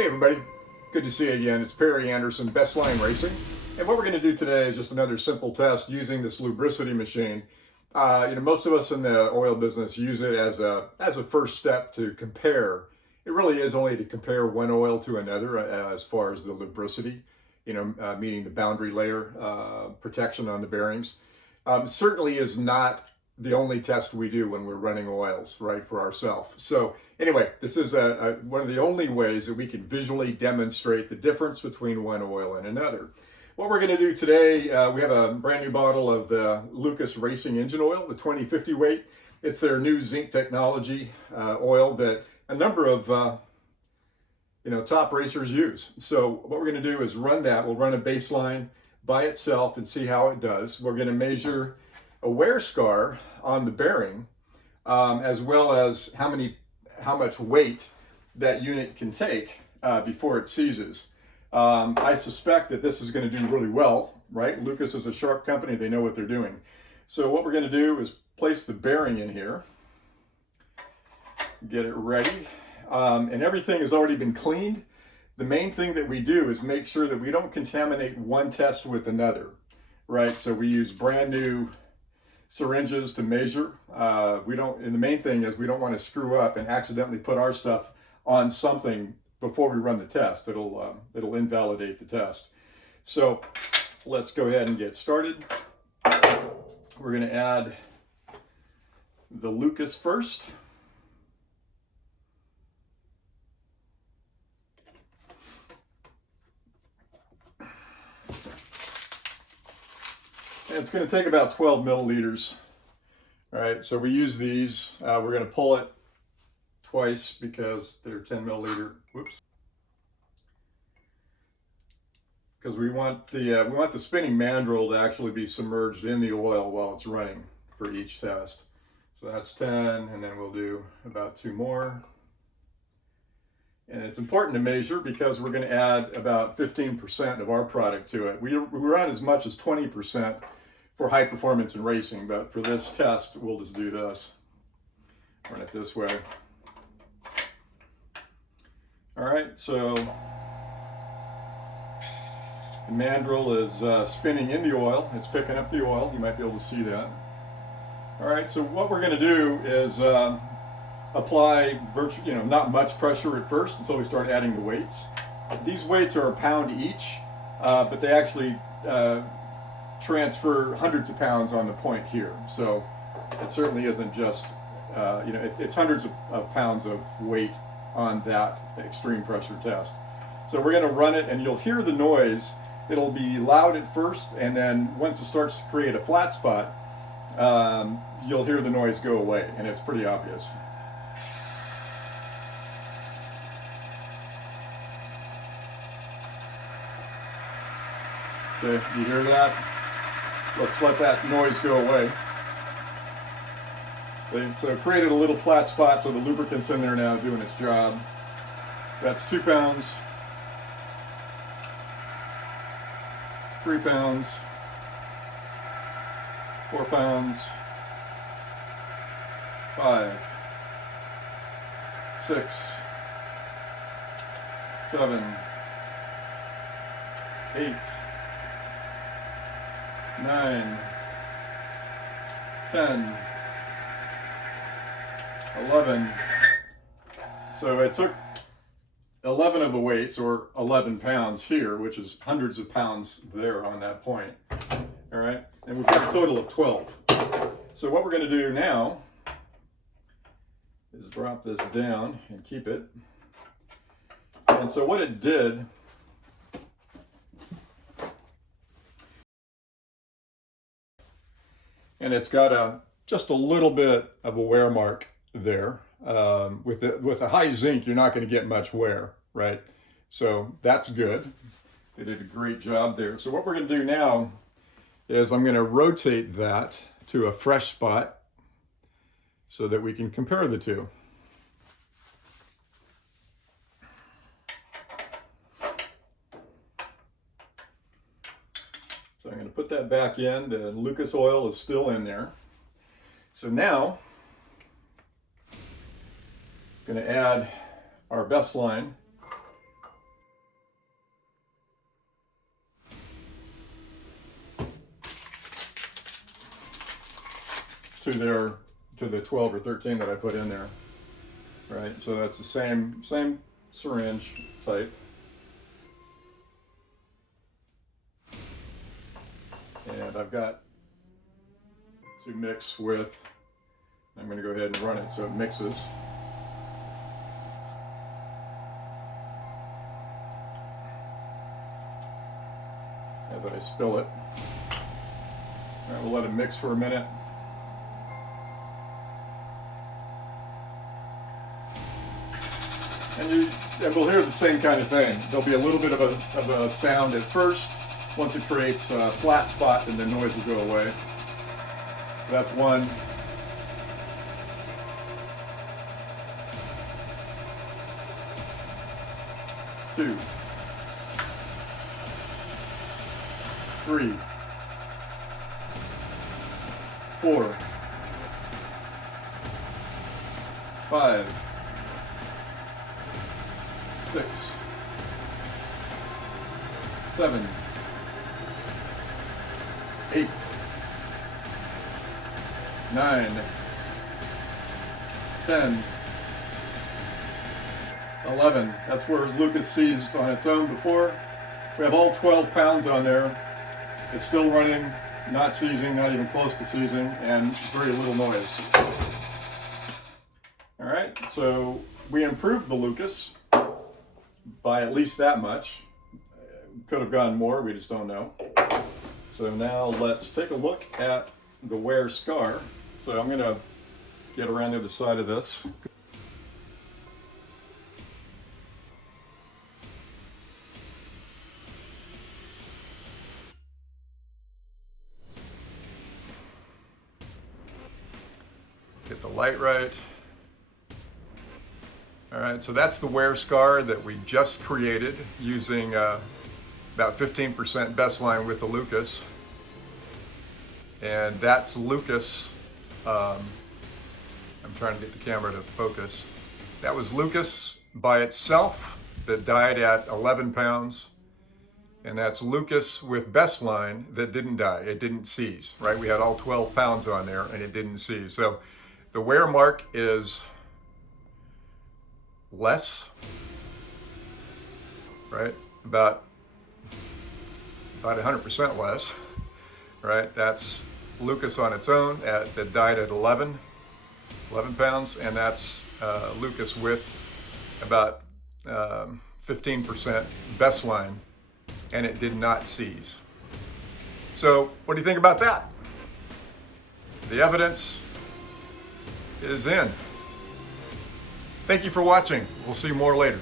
Hey everybody, good to see you again. It's Perry Anderson, BestLine Racing. And what we're going to do today is just another simple test using this lubricity machine. Most of us in the oil business use it as a first step to compare. It really is only to compare one oil to another as far as the lubricity, meaning the boundary layer protection on the bearings. Certainly is not the only test we do when we're running oils, right, for ourselves. So anyway, this is one of the only ways that we can visually demonstrate the difference between one oil and another. What we're going to do today, we have a brand new bottle of the Lucas Racing Engine Oil, the 2050 weight. It's their new zinc technology oil that a number of top racers use. So what we're going to do is run that. We'll run a baseline by itself and see how it does. We're going to measure a wear scar on the bearing, as well as how much weight that unit can take before it seizes. I suspect that this is going to do really well, right? Lucas is a sharp company, they know what they're doing. So what we're going to do is place the bearing in here, get it ready, and everything has already been cleaned. The main thing that we do is make sure that we don't contaminate one test with another, right? So we use brand new syringes to measure. And the main thing is we don't want to screw up and accidentally put our stuff on something before we run the test. It'll invalidate the test. So let's go ahead and get started. We're going to add the Lucas first. And it's going to take about 12 milliliters. All right, so we use these. We're going to pull it twice because they're 10 milliliter. Whoops. Because we want the spinning mandrel to actually be submerged in the oil while it's running for each test. So that's 10, and then we'll do about 2 more. And it's important to measure because we're going to add about 15% of our product to it. We run as much as 20% for high performance in racing, but for this test, we'll just do this. Run it this way. All right, so the mandrel is spinning in the oil. It's picking up the oil. You might be able to see that. All right, so what we're going to do is apply not much pressure at first until we start adding the weights. These weights are a pound each, but they actually transfer hundreds of pounds on the point here. So it certainly isn't just, it's hundreds of pounds of weight on that extreme pressure test. So we're going to run it and you'll hear the noise. It'll be loud at first, and then once it starts to create a flat spot, you'll hear the noise go away, and it's pretty obvious. Okay, you hear that? Let's let that noise go away. So it created a little flat spot, so the lubricant's in there now doing its job. So that's 2 pounds, 3 pounds, 4 pounds, 5, 6, 7, 8, 9, 10, 11. So it took 11 of the weights, or 11 pounds here, which is hundreds of pounds there on that point. All right, and we've got a total of 12. So what we're going to do now is drop this down and keep it. And so what it did, and it's got just a little bit of a wear mark there. With the high zinc, you're not going to get much wear, right? So that's good. They did a great job there. So what we're going to do now is I'm going to rotate that to a fresh spot so that we can compare the two. So I'm going to put that back in. The Lucas oil is still in there. So now I'm going to add our BestLine to the 12 or 13 that I put in there. Right, so that's the same syringe type. And I've got to mix with, I'm going to go ahead and run it so it mixes. As I spill it. All right, we'll let it mix for a minute. And we'll hear the same kind of thing. There'll be a little bit of a sound at first. Once it creates a flat spot, then the noise will go away. So that's one. Two. Three. Four. Five. 6, 7, 8, 9, 10, 11. That's where Lucas seized on its own before. We have all 12 pounds on there. It's still running, not seizing, not even close to seizing, and very little noise. All right, so we improved the Lucas by at least that much. Could have gone more, we just don't know. So now let's take a look at the wear scar. So I'm going to get around the other side of this. Get the light right. All right, so that's the wear scar that we just created using about 15% BestLine with the Lucas. And that's Lucas, I'm trying to get the camera to focus. That was Lucas by itself that died at 11 pounds. And that's Lucas with BestLine that didn't die, it didn't seize, right? We had all 12 pounds on there and it didn't seize. So the wear mark is less, right? About 100% less, right? That's Lucas on its own that died at 11 pounds, and that's Lucas with about 15% BestLine, and it did not seize. So what do you think about that? The evidence is in. Thank you for watching. We'll see more later.